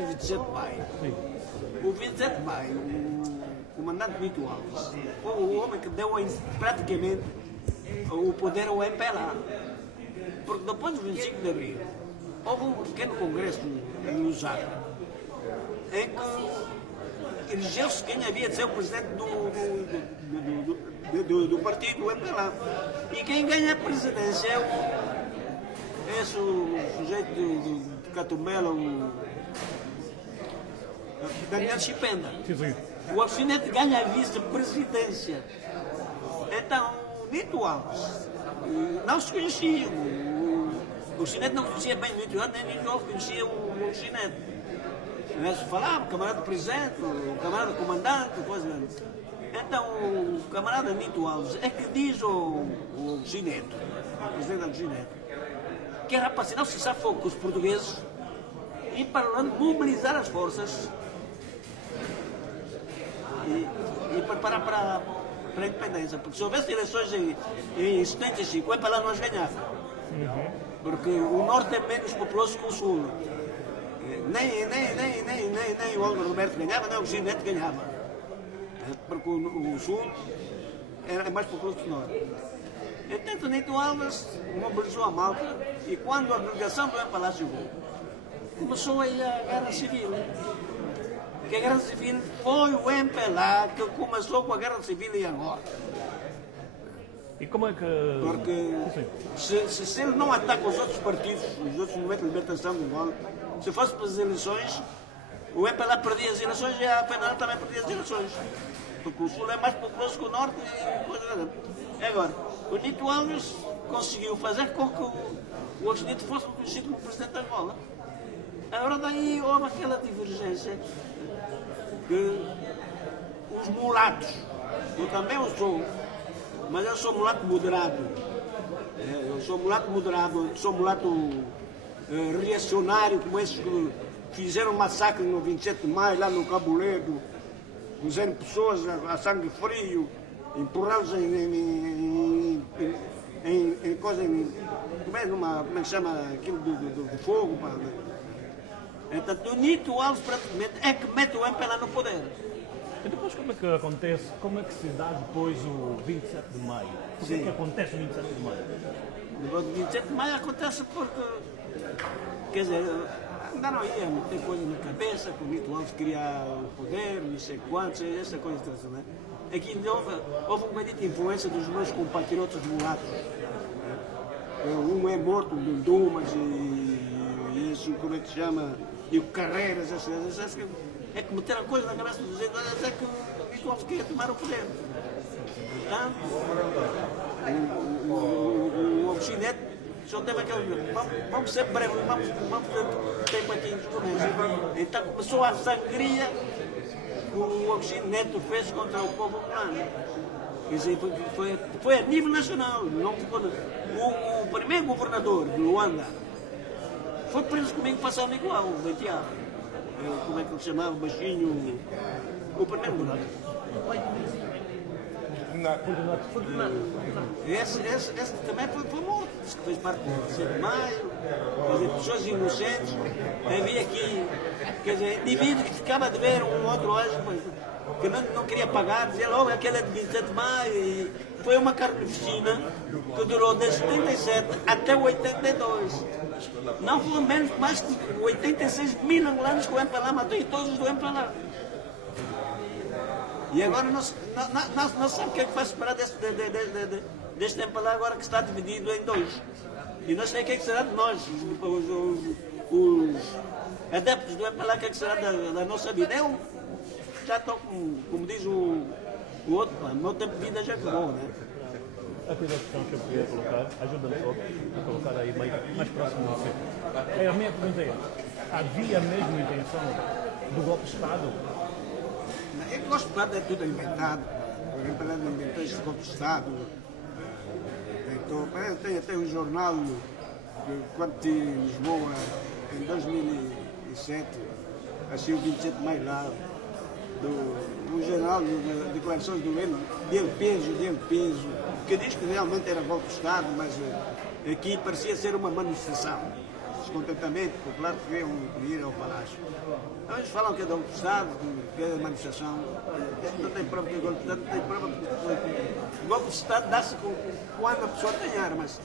do 27 de Maio. Sim. O 27 de Maio, o comandante Nito Alves, foi o homem que deu praticamente o poder ao MPLA. Porque depois do 25 de Abril, houve um pequeno congresso em Lusaka, em que elegeu-se quem havia de ser o presidente do partido, do MPLA. E quem ganha a presidência é esse o sujeito de Catumela, o Daniel Chipenda. Sim, sim. O Alfinete ganha a vice-presidência. Então, o Nito Alves não se conhecia. O Alfinete não conhecia bem o Nito Alves, nem o Nito Alves conhecia o Alfinete. Se falava, camarada presidente, o camarada comandante, coisa. Então, o camarada Nito Alves é que diz ao Alfinete, o presidente do Alfinete, que era para assinar o cessar-fogo com os portugueses e para mobilizar as forças e preparar para a independência. Porque se houvesse eleições em 75, o MPLA nós ganhava. Porque o Norte é menos populoso que o Sul. Nem o Álvaro Roberto ganhava, nem o Ginete ganhava. Porque o Sul era mais populoso que o Norte. Então, o Nito Alves mobilizou a malta e quando a delegação do MPLA chegou, começou aí a Guerra Civil. Que a Guerra Civil foi o MPLA que começou com a Guerra Civil em Angola. E como é que... Porque se ele não ataca os outros partidos, os outros movimentos de libertação de Angola, se fosse para as eleições, o MPLA perdia as eleições e a PNL também perdia as eleições. Porque o Sul é mais populoso que o Norte e coisa. Agora, o Nito Alves conseguiu fazer com que o Oxinito fosse reconhecido como presidente de Angola. Agora daí houve aquela divergência que os mulatos, eu também o sou, mas eu sou mulato moderado. Eu sou mulato moderado, sou mulato reacionário, como esses que fizeram massacre no 27 de maio, lá no Cabuledo, puseram pessoas a sangue frio, empurrá-los em coisa, como é que chama aquilo do fogo. Então, o Nito Alves praticamente é que mete o MPLA no poder. E depois como é que acontece, como é que se dá depois o 27 de maio? O que é que acontece no 27 de maio? Depois do 27 de maio acontece porque, quer dizer, ainda não ia meter coisa na cabeça, que o Nito Alves queria o poder, não sei quantos, essa coisa toda, né? Aqui houve um bocadinho de influência dos meus compatriotas mulatos. Um é morto, o Dumas e esse, como é que se chama, e o Carreiras, essas é que meteram coisa na cabeça dos gente, é que o Nito Alves queria tomar o poder. Então, o Alfinete só teve aquele. Vamos ser breves, vamos ter tempo aqui em Então começou a sangria que o Agostinho Neto fez contra o povo humano. Quer dizer, foi a nível nacional. Não ficou, o primeiro governador de Luanda foi preso comigo passando igual, o Beitiá. Como é que ele chamava? Baixinho. O primeiro governador. Esse também foi morto, que fez parte do 17 de maio, quer dizer, pessoas inocentes. Havia aqui, quer dizer, indivíduo que ficava a dever um outro anjo, que não queria pagar, dizia logo aquele é de 27 de maio. E foi uma carnificina que durou desde 77 até 82. Não foram menos mais de 86 mil angolanos que o MPLA matou e todos do MPLA. E agora não sabe o que é que vai esperar deste MPLA agora que está dividido em dois. E não sei o que é que será de nós, os adeptos do MPLA, o que é que será da nossa vida. Eu já estou, como diz o outro, o meu tempo de vida já acabou, né? A primeira questão que eu queria colocar, ajuda-me só a colocar aí mais próximo de você. A minha pergunta é, havia mesmo intenção do golpe de Estado? Eu gosto de falar, é tudo inventado. O MPLA não inventou esse golpe de Estado. Então, eu tenho até um jornal que, quando estive em Lisboa, em 2007, assim o 27 de maio lá, do jornal de declarações do governo, dele peso, que diz que realmente era golpe de Estado, mas aqui parecia ser uma manifestação. descontentamento popular que queriam ir ao Palácio. Então eles falam que é do golpe de Estado, que é da manifestação. Isto não tem prova que é golpe de Estado, não tem prova que o golpe de Estado dá-se quando a pessoa tem armas.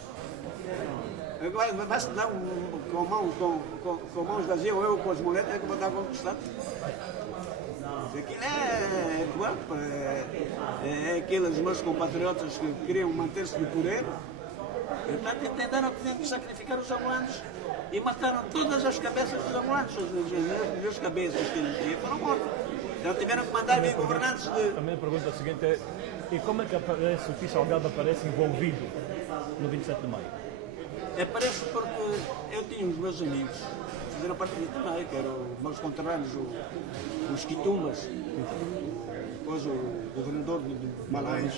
Agora, basta dar com mãos vazias, ou eu com as moletas, é que vou dar golpe de Estado. Aquilo é golpe, é aqueles meus compatriotas que queriam manter-se no poder. Portanto, entenderam que tinham que sacrificar os angolanos e mataram todas as cabeças dos angolanos. As cabeças que eles tinham foram mortos. Então tiveram que mandar vir governantes de... A minha pergunta seguinte é: e como é que aparece, o Pi Salgado aparece envolvido no 27 de maio? Aparece porque eu tinha os meus amigos que fizeram parte do também, que eram os meus conterrâneos, os Quitumbas, depois o governador de Malães,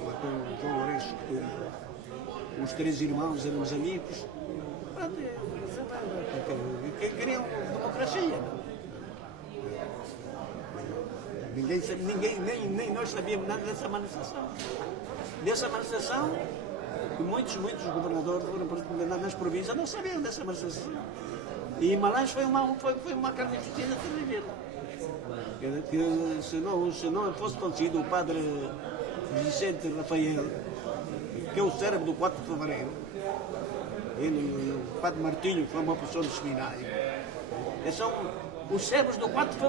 o João Lourenço Quitumba. Os três irmãos eram os amigos. Que queriam democracia. Nem nós sabíamos nada dessa manifestação. Dessa manifestação, muitos governadores nas províncias não sabiam dessa manifestação. E Malães foi uma carnificina terrível. Que se não fosse conhecido o padre Vicente Rafael, que é o cérebro do 4 de fevereiro, ele e o padre Martinho, que foi uma pessoa do seminário, são os cérebros do 4 de fevereiro.